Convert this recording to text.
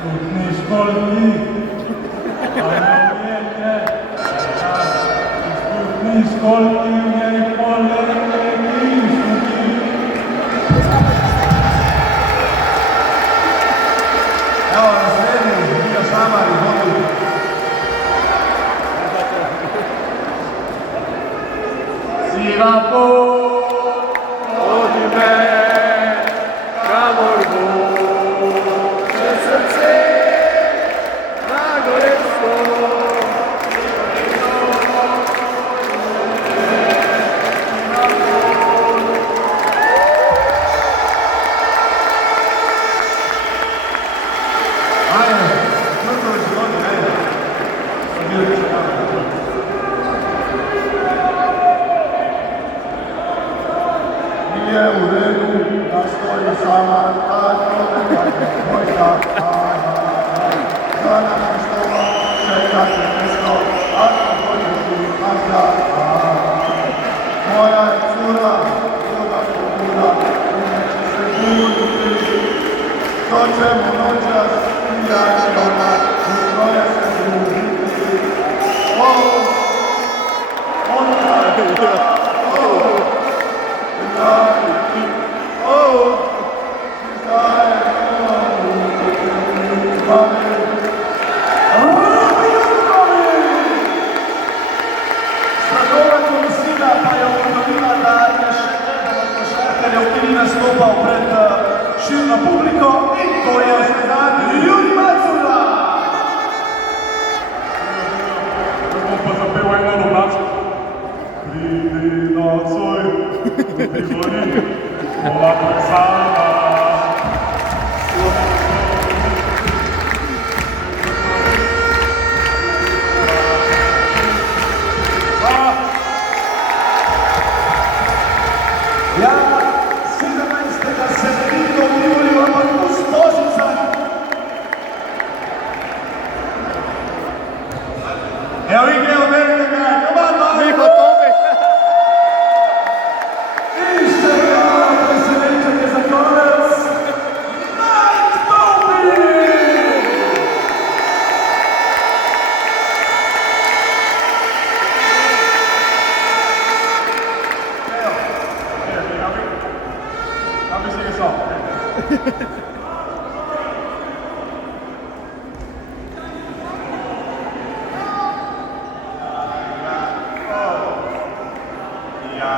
Smutny szkolnik, ale umiecie. Smutny szkolnik, nie poleci, smutny. Evo na srednju, Mija Šamar i Vodu. Siva put, vodi me, kamor vuče srce, nagore sto. Nije u redu da stoji sama, tako mojka, za nas što čekate nešto, ako hoćeš i nazad. Moja je cura, druga kultura, umeće se buditi, to ćemo noćas, ja i ona, jutro je se buditi. Nastopao pred širno publiko i to je Zvezdan Juri Macula! Pa zapeva jedno dobračko. Pridi nocoj, privoli, ovako je sama. Ja 17. septembra u Tivoli vam uz Božica. Evo igre u Berlina, come on, man! Dijo tome! Ište ga, presenečate za konac. Mike Topi! Kan vi synge sånn? Ja,